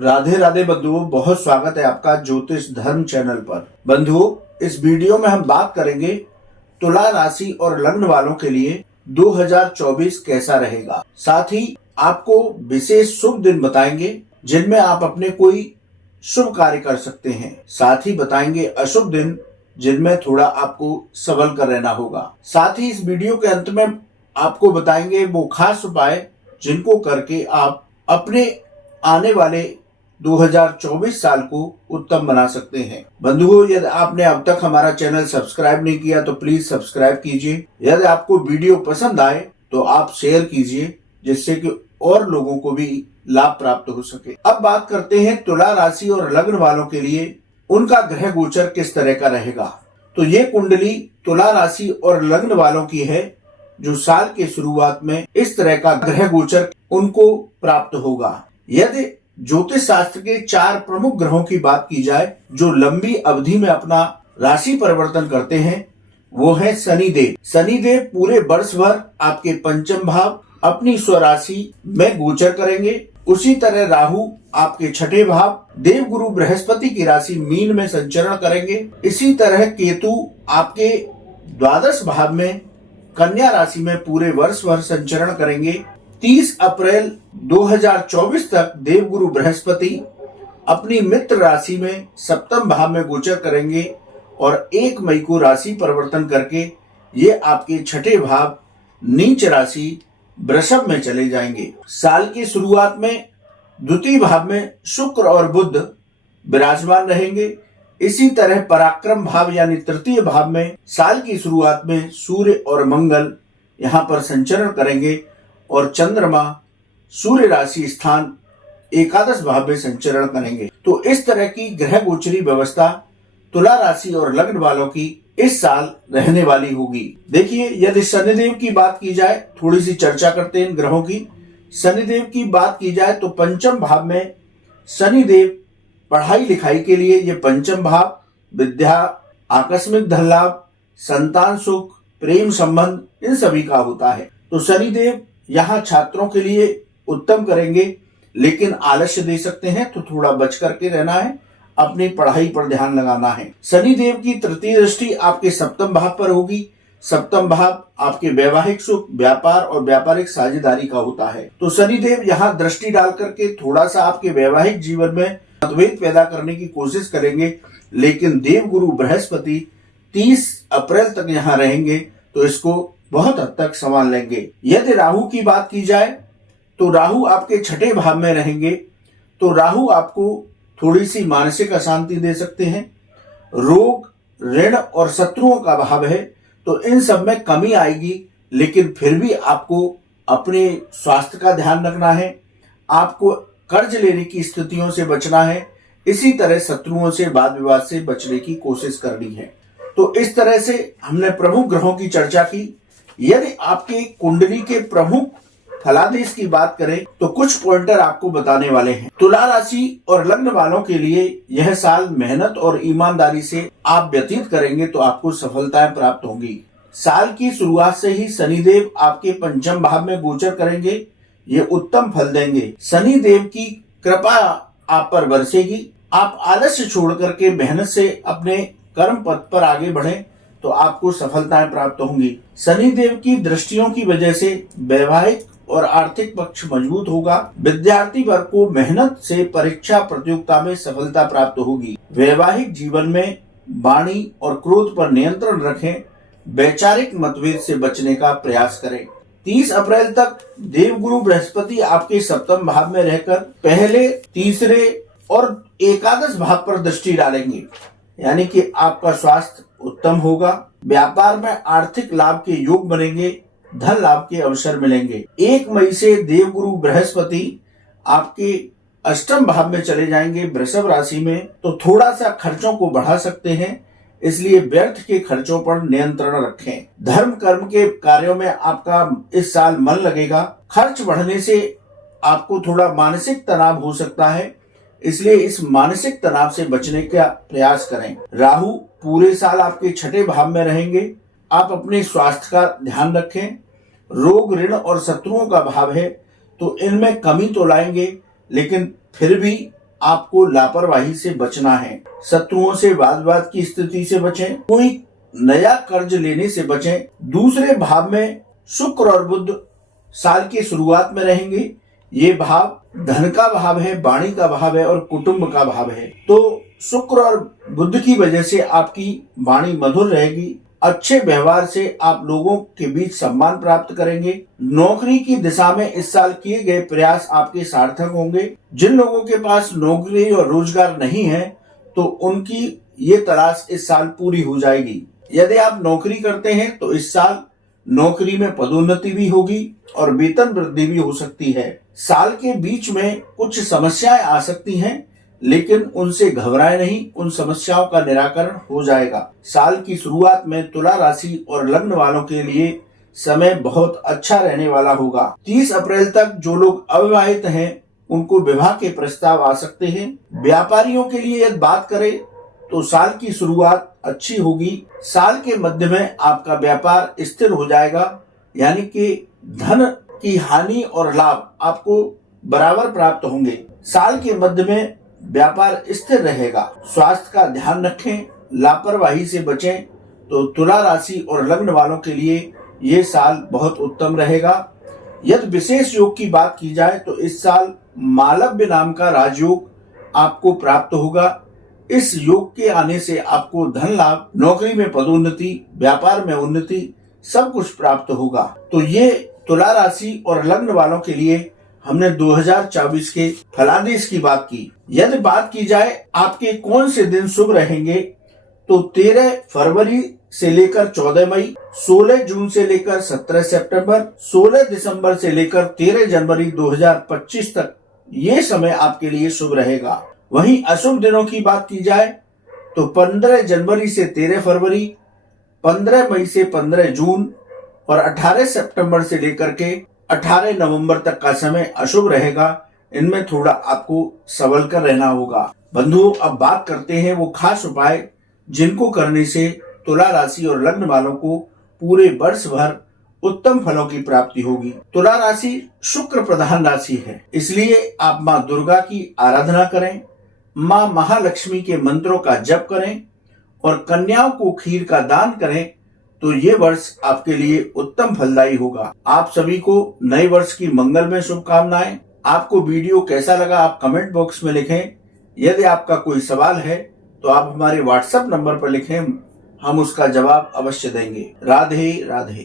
राधे राधे बंधुओं, बहुत स्वागत है आपका ज्योतिष धर्म चैनल पर। बंधुओं, इस वीडियो में हम बात करेंगे तुला राशि और लग्न वालों के लिए 2024 कैसा रहेगा। साथ ही आपको विशेष शुभ दिन बताएंगे जिनमें आप अपने कोई शुभ कार्य कर सकते हैं। साथ ही बताएंगे अशुभ दिन जिनमें थोड़ा आपको संभल कर रहना होगा। साथ ही इस वीडियो के अंत में आपको बताएंगे वो खास उपाय जिनको करके आप अपने आने वाले 2024 साल को उत्तम बना सकते हैं। बंधुओं, यदि आपने अब तक हमारा चैनल सब्सक्राइब नहीं किया तो प्लीज सब्सक्राइब कीजिए। यदि आपको वीडियो पसंद आए तो आप शेयर कीजिए जिससे कि और लोगों को भी लाभ प्राप्त हो सके। अब बात करते हैं तुला राशि और लग्न वालों के लिए उनका ग्रह गोचर किस तरह का रहेगा। तो ये कुंडली तुला राशि और लग्न वालों की है जो साल के शुरुआत में इस तरह का ग्रह गोचर उनको प्राप्त होगा। यदि ज्योतिष शास्त्र के 4 प्रमुख ग्रहों की बात की जाए जो लंबी अवधि में अपना राशि परिवर्तन करते हैं, वो है शनिदेव। शनिदेव पूरे वर्ष भर आपके पंचम भाव अपनी स्वराशि में गोचर करेंगे। उसी तरह राहु आपके छठे भाव देवगुरु बृहस्पति की राशि मीन में संचरण करेंगे। इसी तरह केतु आपके द्वादश भाव में कन्या राशि में पूरे वर्ष भर संचरण करेंगे। 30 अप्रैल 2024 तक देवगुरु बृहस्पति अपनी मित्र राशि में सप्तम भाव में गोचर करेंगे और 1 मई को राशि परिवर्तन करके ये आपके छठे भाव नीच राशि वृषभ में चले जाएंगे। साल की शुरुआत में द्वितीय भाव में शुक्र और बुध विराजमान रहेंगे। इसी तरह पराक्रम भाव यानी तृतीय भाव में साल की शुरुआत में सूर्य और मंगल यहाँ पर संचरण करेंगे और चंद्रमा सूर्य राशि स्थान एकादश भाव में संचरण करेंगे। तो इस तरह की ग्रह गोचरी व्यवस्था तुला राशि और लग्न वालों की इस साल रहने वाली होगी। देखिए, यदि शनिदेव की बात की जाए, थोड़ी सी चर्चा करते हैं इन ग्रहों की। शनिदेव की बात की जाए तो पंचम भाव में शनिदेव पढ़ाई लिखाई के लिए ये पंचम भाव विद्या, आकस्मिक धन लाभ, संतान सुख, प्रेम संबंध इन सभी का होता है। तो शनिदेव यहाँ छात्रों के लिए उत्तम करेंगे, लेकिन आलस्य दे सकते हैं, तो थोड़ा बच करके रहना है, अपनी पढ़ाई पर ध्यान लगाना है। शनिदेव की तृतीय दृष्टि आपके सप्तम भाव पर होगी। सप्तम भाव आपके वैवाहिक सुख, व्यापार और व्यापारिक साझेदारी का होता है। तो शनिदेव यहाँ दृष्टि डाल करके थोड़ा सा आपके वैवाहिक जीवन में मतभेद पैदा करने की कोशिश करेंगे, लेकिन देवगुरु बृहस्पति 30 अप्रैल तक यहाँ रहेंगे तो इसको बहुत हद तक संभाल लेंगे। यदि राहु की बात की जाए तो राहु आपके छठे भाव में रहेंगे। तो राहु आपको थोड़ी सी मानसिक अशांति दे सकते हैं। रोग, ऋण और शत्रुओं का भाव है तो इन सब में कमी आएगी, लेकिन फिर भी आपको अपने स्वास्थ्य का ध्यान रखना है। आपको कर्ज लेने की स्थितियों से बचना है। इसी तरह शत्रुओं से, वाद विवाद से बचने की कोशिश करनी है। तो इस तरह से हमने प्रमुख ग्रहों की चर्चा की। यदि आपके कुंडली के प्रमुख फलादेश की बात करें तो कुछ पॉइंटर आपको बताने वाले हैं। तुला राशि और लग्न वालों के लिए यह साल मेहनत और ईमानदारी से आप व्यतीत करेंगे तो आपको सफलताएं प्राप्त होंगी। साल की शुरुआत से ही शनिदेव आपके पंचम भाव में गोचर करेंगे, ये उत्तम फल देंगे। शनिदेव की कृपा आप पर बरसेगी। आप आलस्य छोड़ करके मेहनत से अपने कर्म पथ पर आगे बढ़ें तो आपको सफलताएं प्राप्त होंगी। शनिदेव की दृष्टियों की वजह से वैवाहिक और आर्थिक पक्ष मजबूत होगा। विद्यार्थी वर्ग को मेहनत से परीक्षा प्रतियोगिता में सफलता प्राप्त होगी। वैवाहिक जीवन में वाणी और क्रोध पर नियंत्रण रखें। वैचारिक मतभेद से बचने का प्रयास करें। 30 अप्रैल तक देवगुरु बृहस्पति आपके सप्तम भाव में रहकर पहले, तीसरे और एकादश भाव पर दृष्टि डालेंगे, यानी कि आपका स्वास्थ्य उत्तम होगा। व्यापार में आर्थिक लाभ के योग बनेंगे। धन लाभ के अवसर मिलेंगे। 1 मई से देवगुरु बृहस्पति आपके अष्टम भाव में चले जाएंगे वृषभ राशि में, तो थोड़ा सा खर्चों को बढ़ा सकते हैं, इसलिए व्यर्थ के खर्चों पर नियंत्रण रखें। धर्म कर्म के कार्यों में आपका इस साल मन लगेगा। खर्च बढ़ने से आपको थोड़ा मानसिक तनाव हो सकता है, इसलिए इस मानसिक तनाव से बचने का प्रयास करें। राहु पूरे साल आपके छठे भाव में रहेंगे। आप अपने स्वास्थ्य का ध्यान रखें। रोग, ऋण और शत्रुओं का भाव है तो इनमें कमी तो लाएंगे, लेकिन फिर भी आपको लापरवाही से बचना है। शत्रुओं से वाद विवाद की स्थिति से बचें। कोई नया कर्ज लेने से बचें। दूसरे भाव में शुक्र और बुध साल की शुरुआत में रहेंगे। ये भाव धन का भाव है, वाणी का भाव है और कुटुंब का भाव है। तो शुक्र और बुध की वजह से आपकी वाणी मधुर रहेगी। अच्छे व्यवहार से आप लोगों के बीच सम्मान प्राप्त करेंगे। नौकरी की दिशा में इस साल किए गए प्रयास आपके सार्थक होंगे। जिन लोगों के पास नौकरी और रोजगार नहीं है तो उनकी ये तलाश इस साल पूरी हो जाएगी। यदि आप नौकरी करते हैं तो इस साल नौकरी में पदोन्नति भी होगी और वेतन वृद्धि भी हो सकती है। साल के बीच में कुछ समस्याएं आ सकती हैं, लेकिन उनसे घबराए नहीं, उन समस्याओं का निराकरण हो जाएगा। साल की शुरुआत में तुला राशि और लग्न वालों के लिए समय बहुत अच्छा रहने वाला होगा। 30 अप्रैल तक जो लोग अविवाहित हैं उनको विवाह के प्रस्ताव आ सकते हैं। व्यापारियों के लिए यदि बात करें तो साल की शुरुआत अच्छी होगी। साल के मध्य में आपका व्यापार स्थिर हो जाएगा, यानी कि धन की हानि और लाभ आपको बराबर प्राप्त होंगे। साल के मध्य में व्यापार स्थिर रहेगा। स्वास्थ्य का ध्यान रखें, लापरवाही से बचें। तो तुला राशि और लग्न वालों के लिए ये साल बहुत उत्तम रहेगा। यदि विशेष योग की बात की जाए तो इस साल मालव्य नाम का राजयोग आपको प्राप्त होगा। इस योग के आने से आपको धन लाभ, नौकरी में पदोन्नति, व्यापार में उन्नति सब कुछ प्राप्त होगा। तो ये तुला राशि और लग्न वालों के लिए हमने 2024 के फलादेश की बात की। यदि बात की जाए आपके कौन से दिन शुभ रहेंगे तो 13 फरवरी से लेकर 14 मई, 16 जून से लेकर 17 सितंबर, 16 दिसंबर से लेकर 13 जनवरी 2025 तक ये समय आपके लिए शुभ रहेगा। वहीं अशुभ दिनों की बात की जाए तो 15 जनवरी से 13 फरवरी, 15 मई से 15 जून और 18 सितंबर से लेकर के 18 नवंबर तक का समय अशुभ रहेगा। इनमें थोड़ा आपको संभल कर रहना होगा। बंधुओं, अब बात करते हैं वो खास उपाय जिनको करने से तुला राशि और लग्न वालों को पूरे वर्ष भर उत्तम फलों की प्राप्ति होगी। तुला राशि शुक्र प्रधान राशि है, इसलिए आप माँ दुर्गा की आराधना करें, माँ महालक्ष्मी के मंत्रों का जप करें और कन्याओं को खीर का दान करें तो ये वर्ष आपके लिए उत्तम फलदायी होगा। आप सभी को नए वर्ष की मंगलमय शुभकामनाएं। आपको वीडियो कैसा लगा आप कमेंट बॉक्स में लिखें। यदि आपका कोई सवाल है तो आप हमारे व्हाट्सएप नंबर पर लिखें, हम उसका जवाब अवश्य देंगे। राधे राधे।